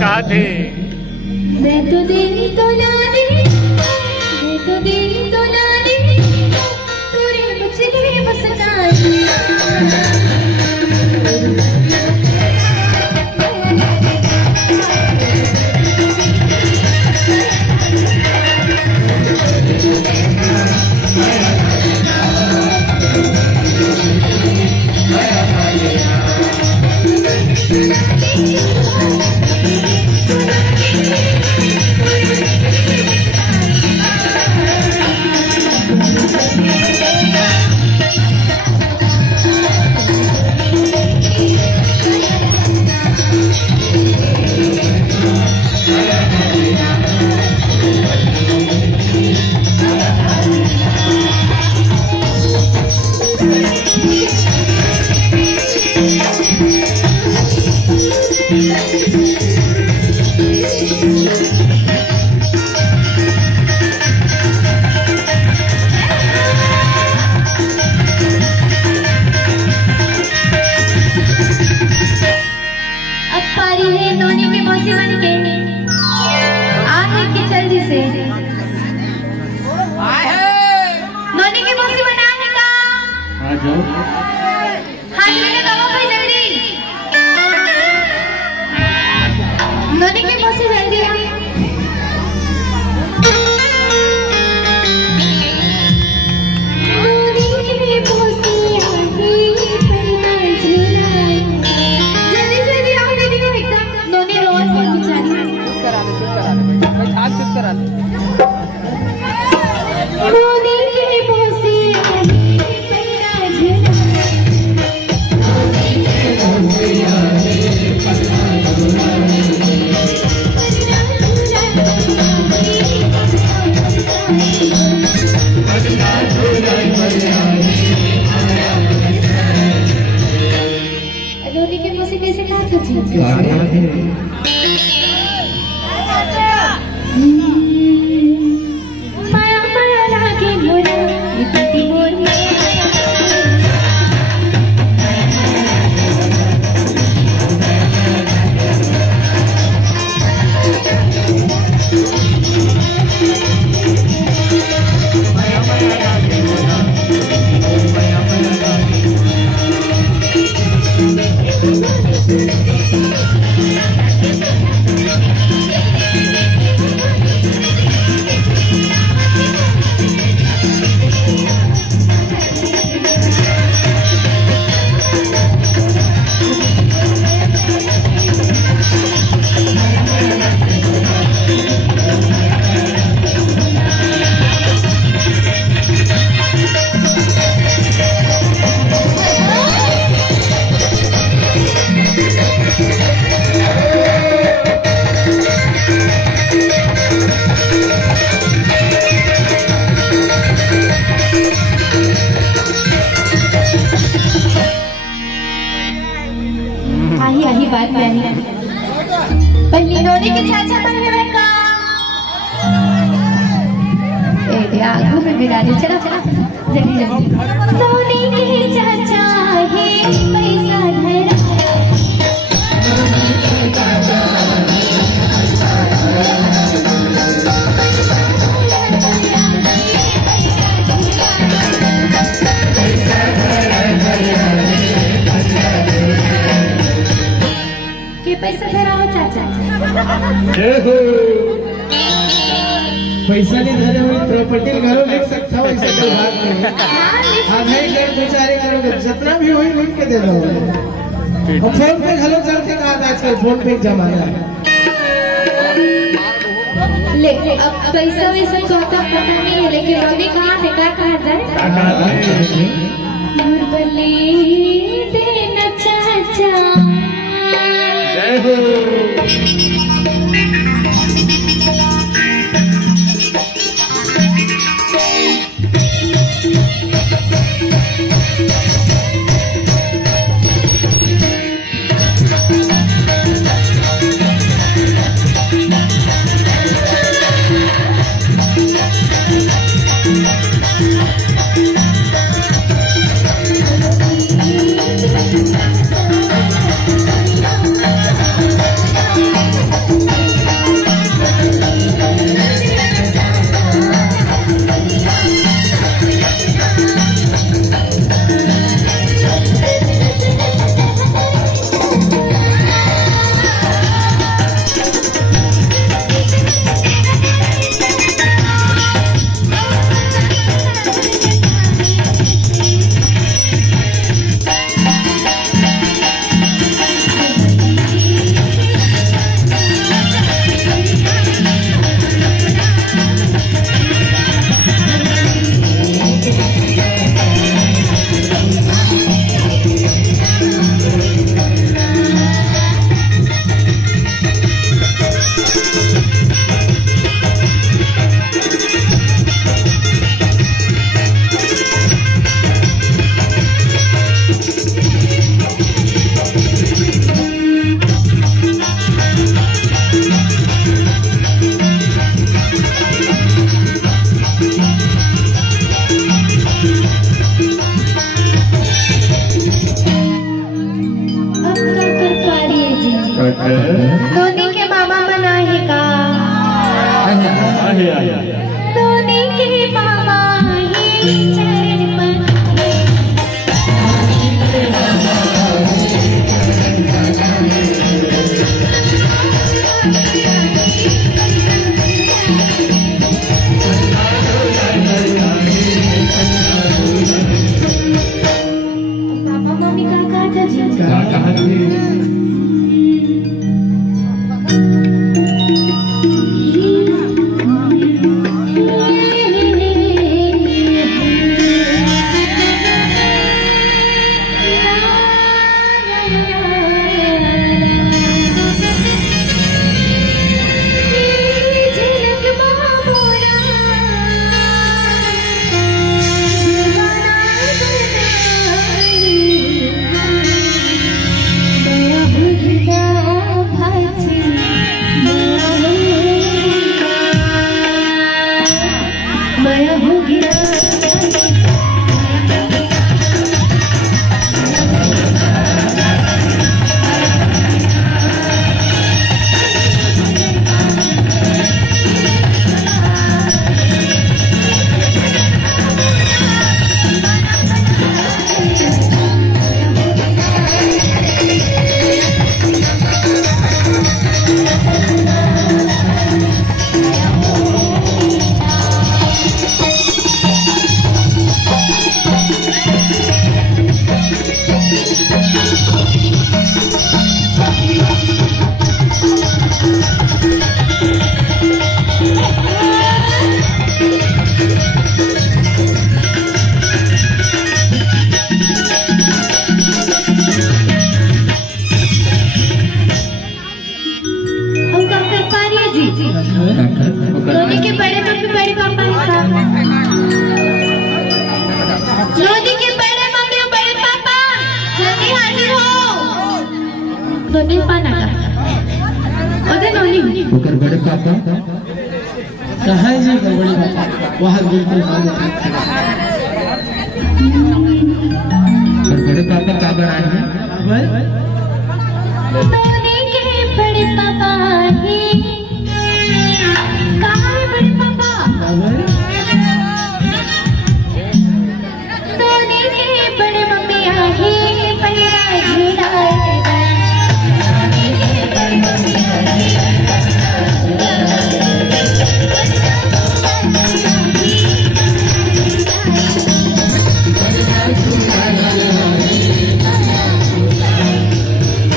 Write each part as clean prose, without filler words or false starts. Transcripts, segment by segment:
कहा थे? मैं तो दिल तो ना दे, मैं तो दिल तो ना दे, तूने मुझे बस बात नहीं पहली नोनी के चाचा पर है का ए दिया आगू में बिरा दे चला चला जल्दी जल्दी नोनी के चाचा है पैसा धरा पैसा धरा हो चाचा पैसा नहीं धरे हुई प्रॉपर्टी घरों लिख सकता हूँ ऐसा कोई बात नहीं। हाँ भाई घर बेचारे करोगे जितना भी हुई लिख के दे दो। और फोन पे घरों चलते कहा था आजकल फोन पे जमाना है। ले अब पैसा वैसा तो पता नहीं है लेकिन रोनी कहाँ है क्या कहा जाए मुरबली देना चाचा जय हो था जी? कहा थे लोनी के बड़े मम्मी बड़े पापा हैं। लोनी के बड़े मम्मी और बड़े पापा जल्दी हाजिर हो। लोनी पाना का ओदे लोनी ओकर बड़े पापा कहाँ है जी बड़े पापा? वहाँ बिल्कुल और बड़े पापा कहाँ पर आए हैं? लोनी के बड़े पापा ही कहाँ है बड़े पापा? लोनी के बड़े मम्मी आई पहला झूला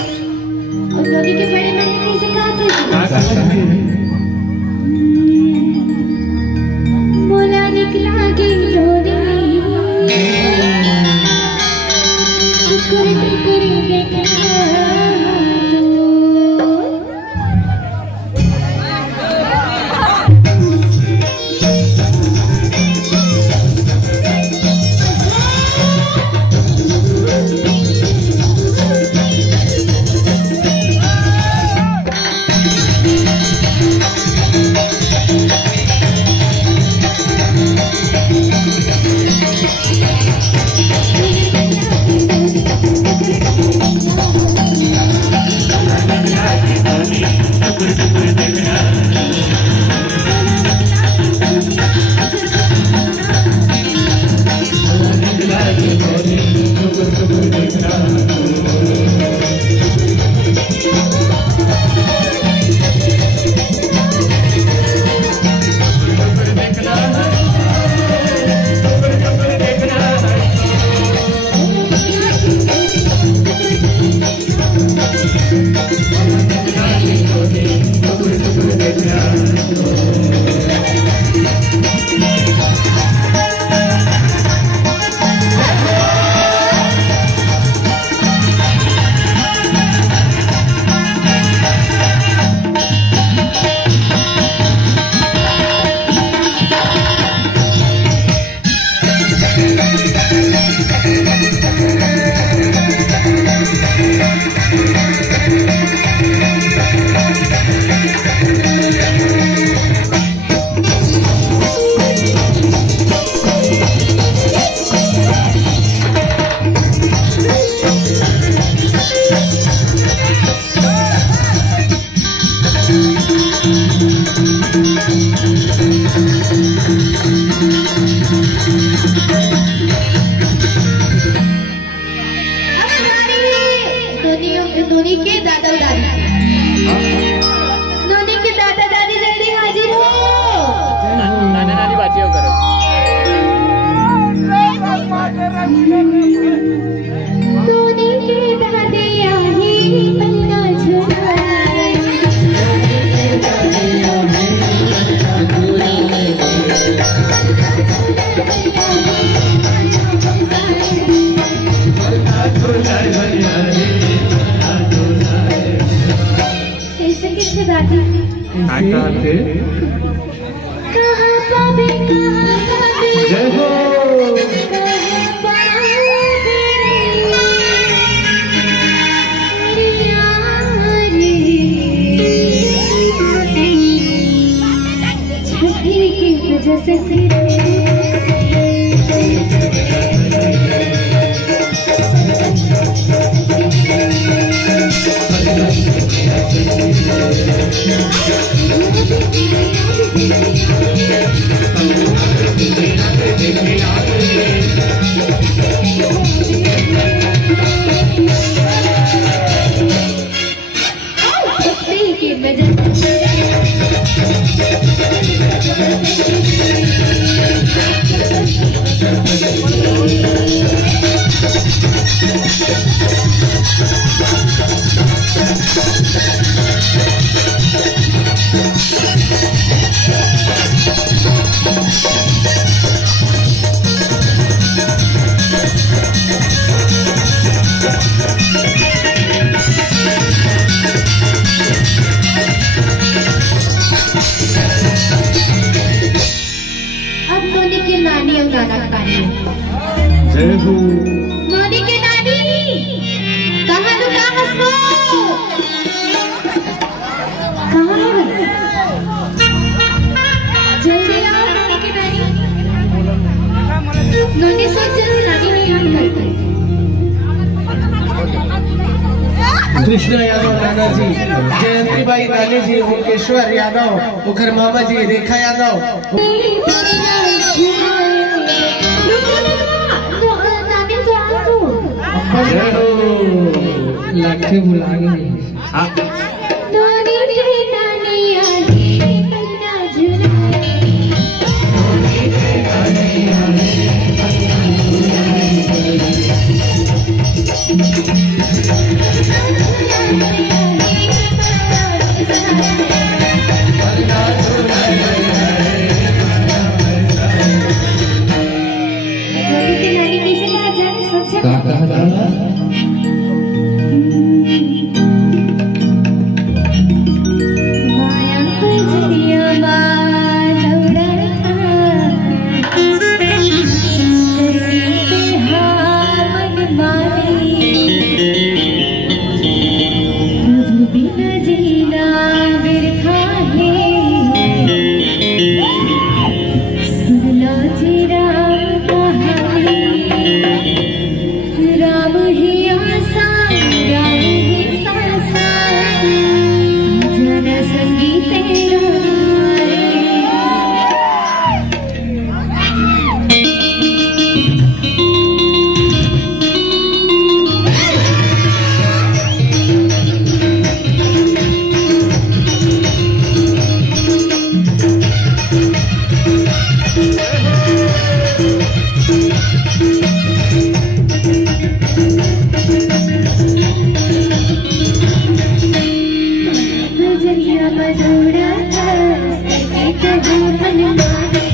लोनी के बड़े मम्मी कैसे कहा थे? मोला निकला के लोनी टुकुर टुकुर देखना धोनी के दादा दादी धोनी के दादा दादी जल्दी हाजिर हो। नाना नानी बातें करो। धोनी के कैसे कैसे दादी काका थे कहाँ पावे जय हो छठी की वजह से फिर छठी की वजह से अब नोनी के नानी और नाना कानी जय हो नोनी के नानी कहाँ लुका हंसो कहाँ है जल्दी आओ नोनी के नानी नोनी सोच जल्दी नानी नहीं याद करते कृष्णा यादव नाना जी, जयंती बाई नानी जी, ओंकेश्वर यादव, उखर मामा जी, रेखा यादव। जय हो लाठी बुला गई। काका था माया बजरिया बालौड़ा पे हामन मारी प्रभु बिना जीना बिरथा है सुन लो जी राम कहानी राम ही आसा राम ही सासा जन संगीत बजरिया बजोड़ा संगीत मन मारे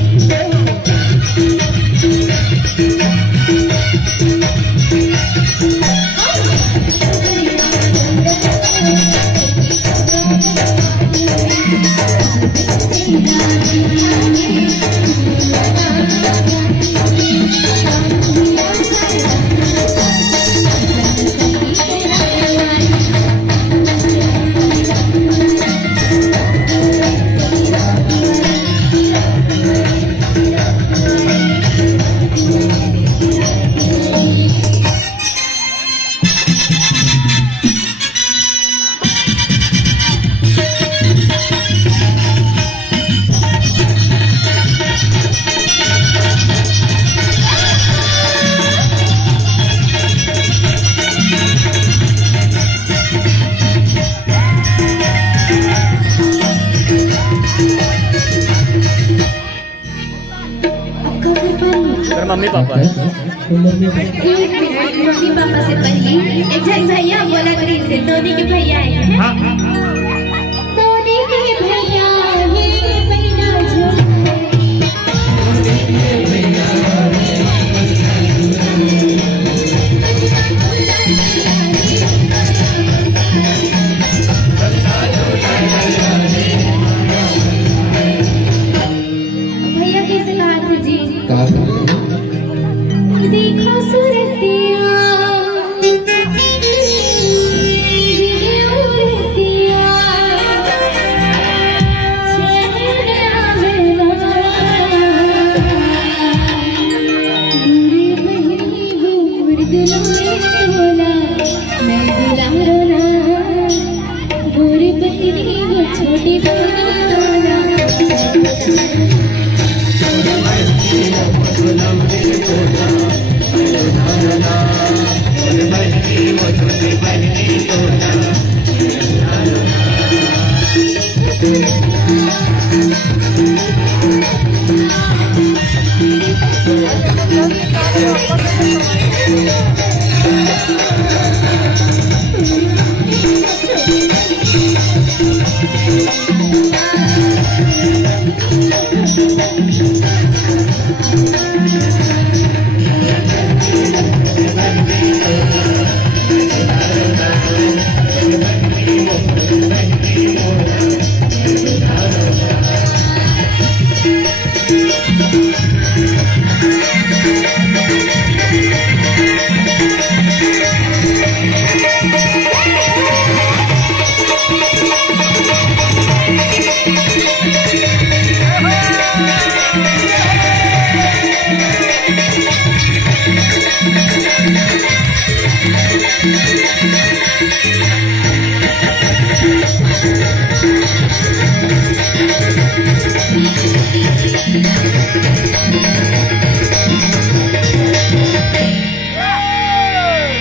तर मम्मी पापा एक मिनट मम्मी पापा से पहले एक जन भैया बोला करी से धोनी के भैया आए हैं धोनी के भैया ये महीना जो वो छोटी बहनी को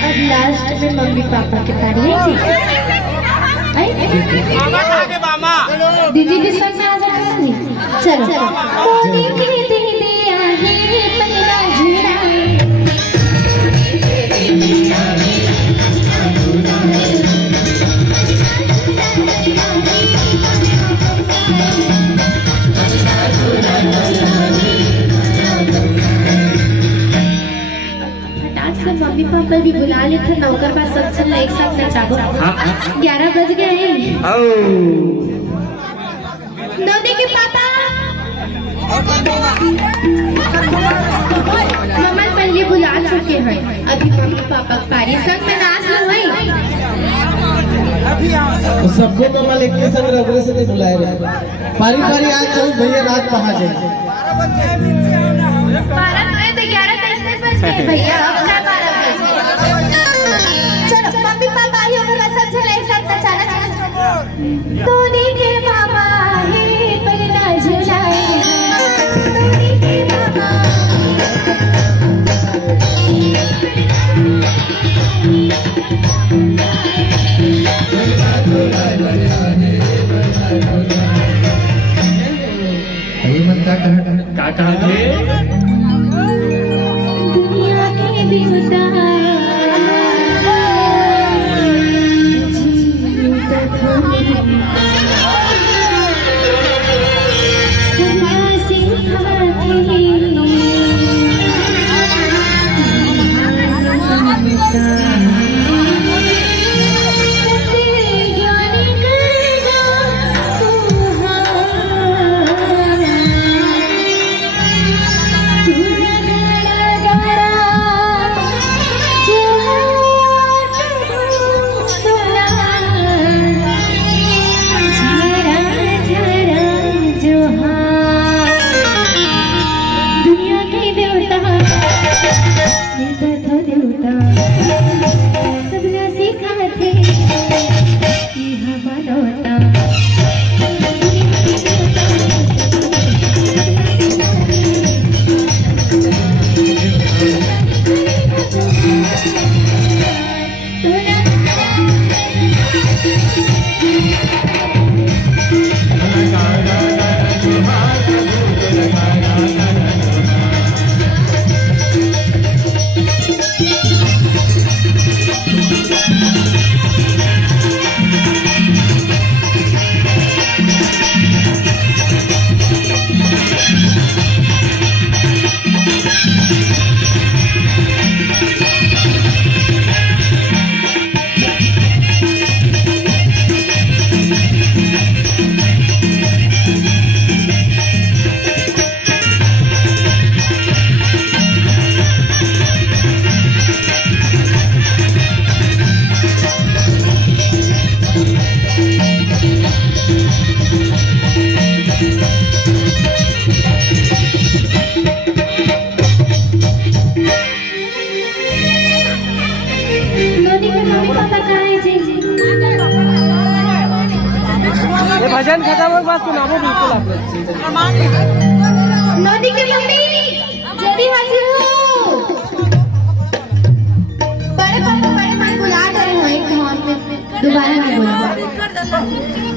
अब लास्ट में मम्मी पापा के तारी है जी। दीदी भी संग में आ जाएगा जी। चलो मोदी की दीदी आहे पगला झुलाए मम्मी पापा भी बुला लेते नौकर पास सब चल एक साथ नचाबो। 11 बज गए हैं। नौनी के पापा मम्मा पहले बुला चुके हैं, अभी मम्मी पापा पारी संग में नाच रहे हैं। तो सबको मामा लेके संग रगड़े से नहीं बुलाए रहे। पारी पारी आज चलो भैया रात पहा जाए। 12 तो 11 कैसे बज गए भैया? अब क्या 12 बज गए? चलो मम्मी पापा आइए होगा सब चले एक साथ नचाना। तोनी के मामा है पगला झुलाए तोनी के मामा का कहा थे दुनिया के देवता भजन खत्म हो बस सुनाओ बिल्कुल आप नदी के मम्मी जल्दी हाजिर हो। बड़े पापा बुला बोला